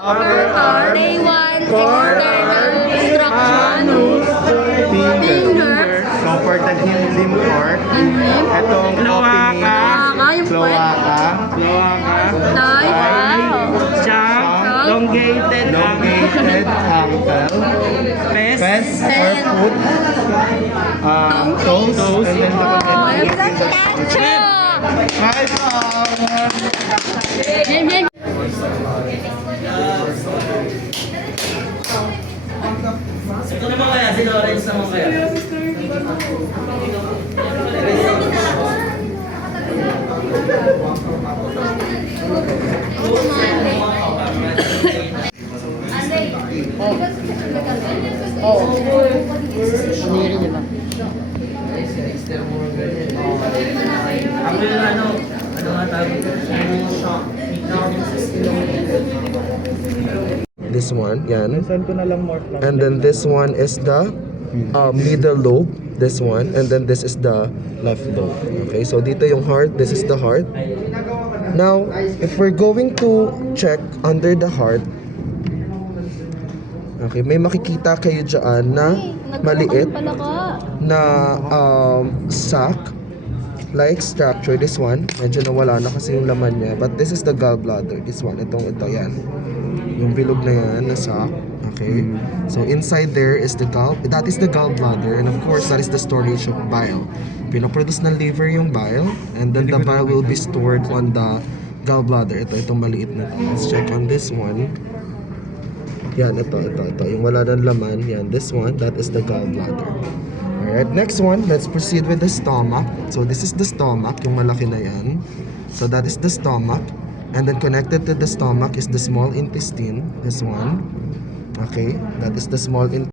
Upper heart. Day 1, external obstruction. Finger. So for the limb part, itong Cloaca, yung puwet. Thigh. Elongated ankle, pes or foot, toes, and then Nice one! Ito naman kaya, si Lawrence naman kaya. Ako yung ano nga tawag? This one, yan. Send ko na lang more. And then this one is the middle lobe. This one. And then this is the left lobe. Okay, so dito yung heart. This is the heart. Now, if we're going to check under the heart, okay, may makikita kayo dyan na maliit na sac like structure. This one, medyo nawala na kasi yung laman niya. But this is the gallbladder. This one, ito, yan. Yung bilog na yan, na sac. Okay? So inside there is that is the gallbladder, and of course that is the storage of bile. Pinoproduce ng liver yung bile, and then the bile will be stored on the gallbladder. Itong maliit na ito. Let's check on this one. Yan, ito. Yung wala ng laman, yan. This one, that is the gallbladder. Alright, next one, let's proceed with the stomach. So this is the stomach, yung malaki na yan. So that is the stomach. And then connected to the stomach is the small intestine, this one. Okay, that is the small intestine.